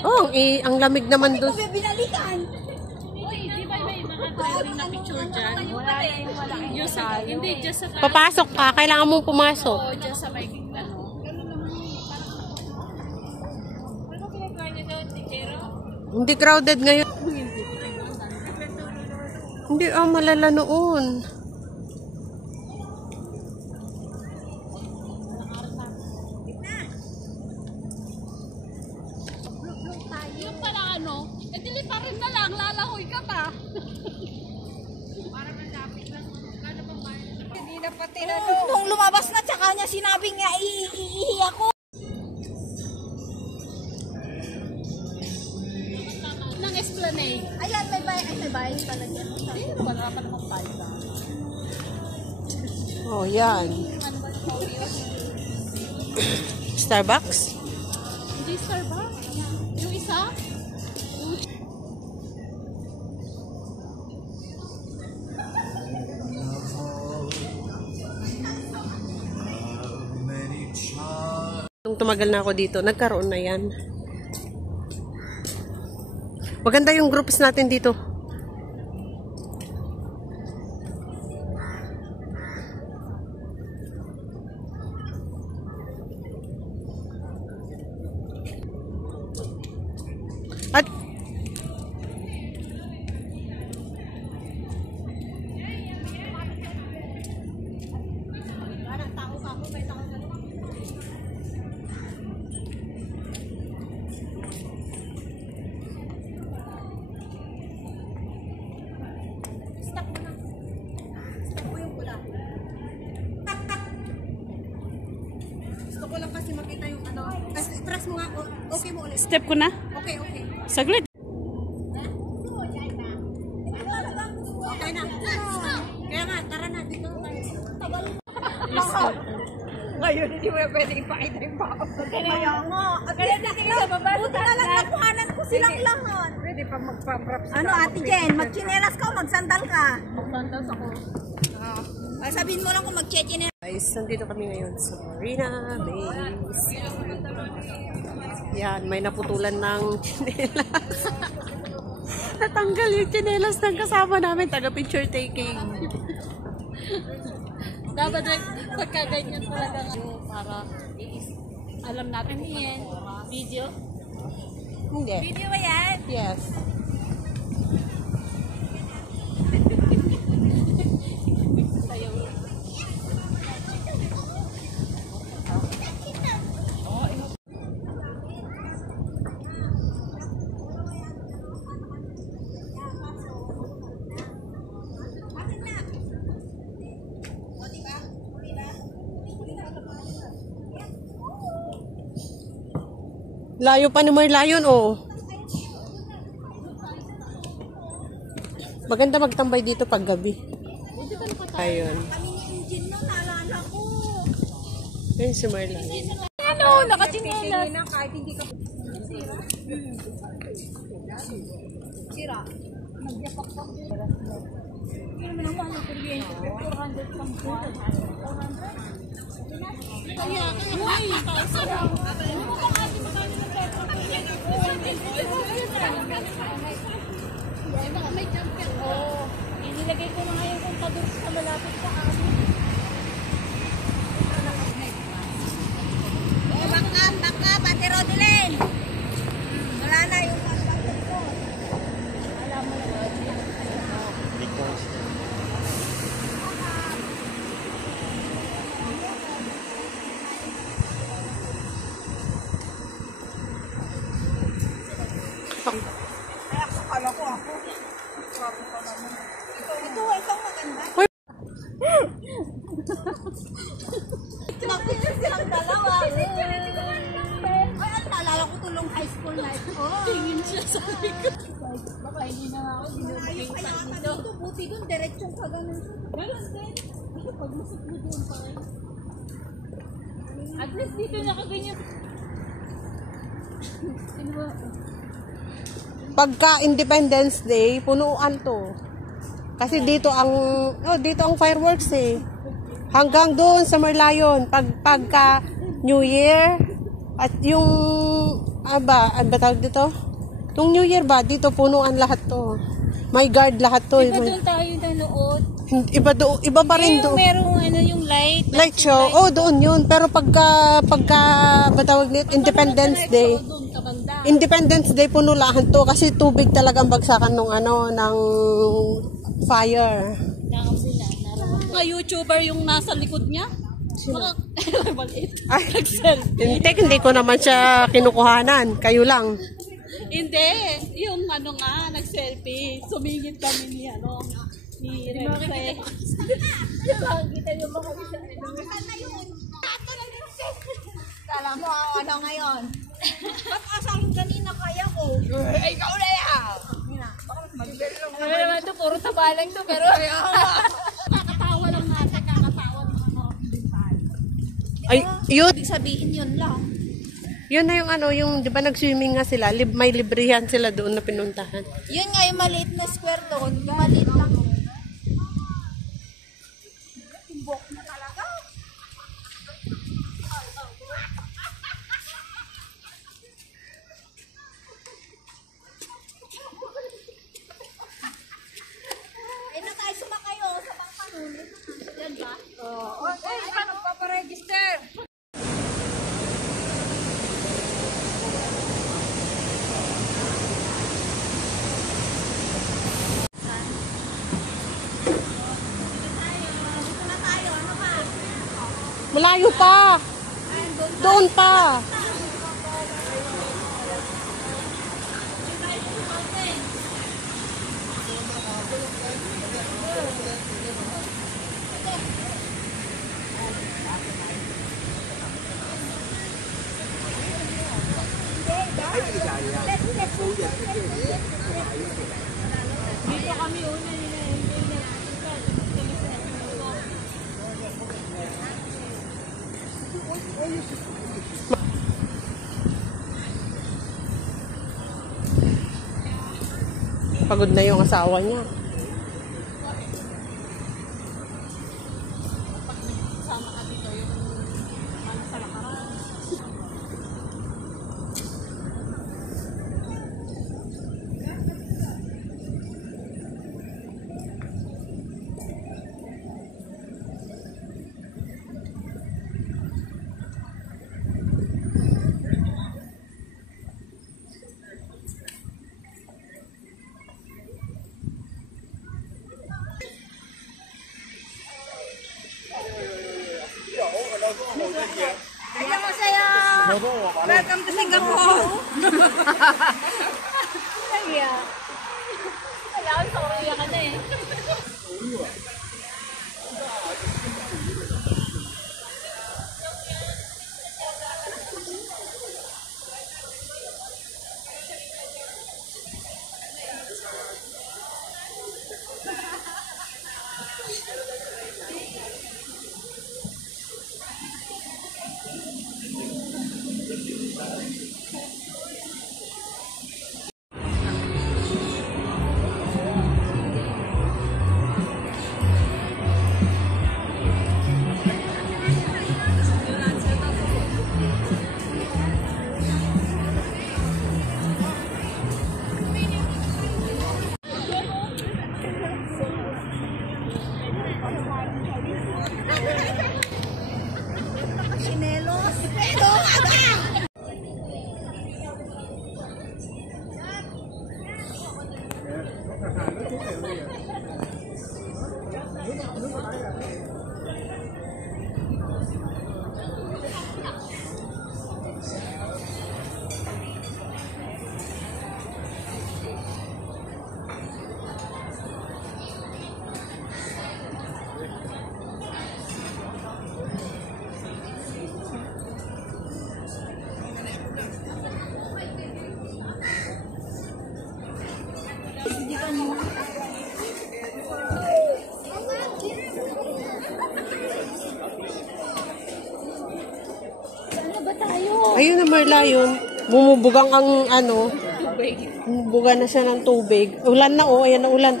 Oh, ang lamig naman doon. Binalikan. Di ba may mga trending na picture dyan? Hindi, just sa Papasok ka, kailangan mong pumasok. Oo, just sa may ano. Hindi crowded ngayon. Hindi, malala noon. Yung pala ano, dili pa rin na lang, lalahoy ka pa. Hindi na pati na. Nung lumabas na, tsaka niya sinabing nga, iihi ako. Nang Esplanade. Ayan, may bahay pala dyan. Hindi, wala pa namang palda. Oh, yan. Starbucks? Hindi Starbucks. Yung isa? Nung tumagal na ako dito, nagkaroon na yan. Maganda yung groups natin dito. At Gusto ko lang kasi makita yung ano. Press mo nga. Okay mo ulit. Step ko na? Okay. Saglit. Okay na. Kaya nga, tara na. Dito tayo. Ngayon, hindi mo pwede ipakita yung baka. Kaya nga. Kaya natin sa baba. Buti na lang nakuhanan ko silang lahat. Pwede pa magpa-prop. Ano, Ate Jen? Magchinelas ka o magsandal ka? Magbandas ako. Ay, sabihin mo lang kung magchinelas. guys, nandito kami ngayon sa Marina Bay. Yan, may naputulan ng tsinelas. Natanggal yung tsinelas ng kasama namin, taga-picture taking. Dapat pagka ganyan talaga para alam natin yan. Video? Hindi. Video ba yan? Yes. Layo pa ni Merlion, oh. Maganda magtambay dito pag gabi. Ayun. Kaming engine no, naalala ko. Ayun si Merlion. Ano? Nakachinelas. Kahit hindi ka sira. Nagyapak-pak. Ano mo naman ang kuryente? 400 pang buwan. 400? Kaya, uy, may jumper. Oo. Inilagay ko na ngayon kung padun sa malapit sa amin. Back up, Ate Rodelyn. Wala na yung pagkakas ko. Alam mo na. Akala ko ako. Ito maganda. Mag-picture silang dalawa. Ay, naalala ko tulong high school life ko. Tingin siya sa likod. Baka hindi na ako Malayo pa yata dito. Buti dun, diretsyon ka ganun. Ganun din. Pag-usap mo doon pa rin. At least dito nakaganyan. Sino ba? Pagka Independence Day, punuan to. Kasi dito ang fireworks eh. Hanggang doon sa Merlion. Pagka New Year at yung Ba tawag dito? Nung New Year ba, dito punuan lahat to. May guard lahat to. Iba doon tayo nanood. Iba pa rin doon. Merong ano yung light. Light show. Oh, doon yun. Pero pagka ba tawag nito? Independence Day. Doon kabanda. Independence Day punulahan to kasi tubig talagang bagsakan ng fire. Mga YouTuber yung nasa likod niya. Sino? Maliit. Ay, hindi ko naman siya kinukuhanan. Kayo lang. Hindi. Yung ano nga, nag-selfie. Sumingit kami ni Renfe. Kita niyo ba kami sa Kala mo ano ngayon? Ba't asahin kanina kaya ko? Ay, ikaw na yan! Ano naman ito, puro taba lang ito, pero kakatawa lang natin, kakatawa ng Ay, yun. Ibig sabihin yun lang. Yun na yung 'di ba nag-swimming nga sila, may librihan sila doon na pinuntahan. Yun nga yung maliit na square doon. Yung maliit lang. Tumbok na talaga. Ay, na tayo sumakayo sa pangkanon. Yan ba? Oo. Ay, paano paparegister? Malayo pa. Doon pa. dito kami una Pagod na yung asawa niya. 안녕하세요. Welcome to Singapore. kaya. Kailangan sa Korea ka na eh. Chinelos. Ayun na Marla yun. Bumubugang ang bumubuga na siya ng tubig. Ulan na ayan na ulan I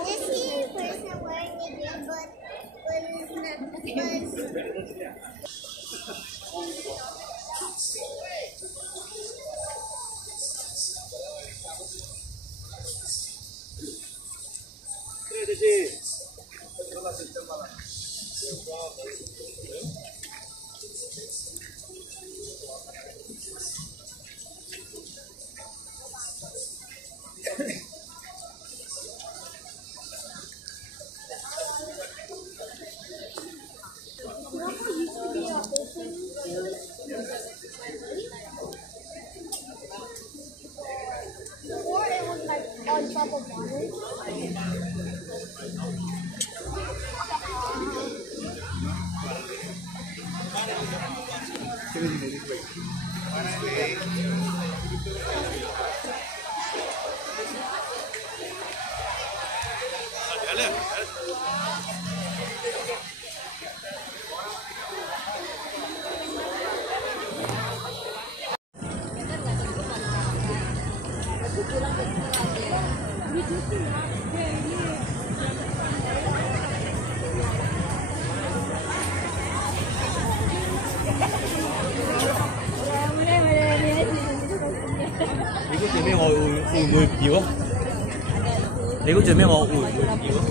just see a person wearing a green but it's not 你估最尾我會唔會要啊？你估最尾我會唔會要啊？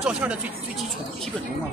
照相的最基础基本功嘛。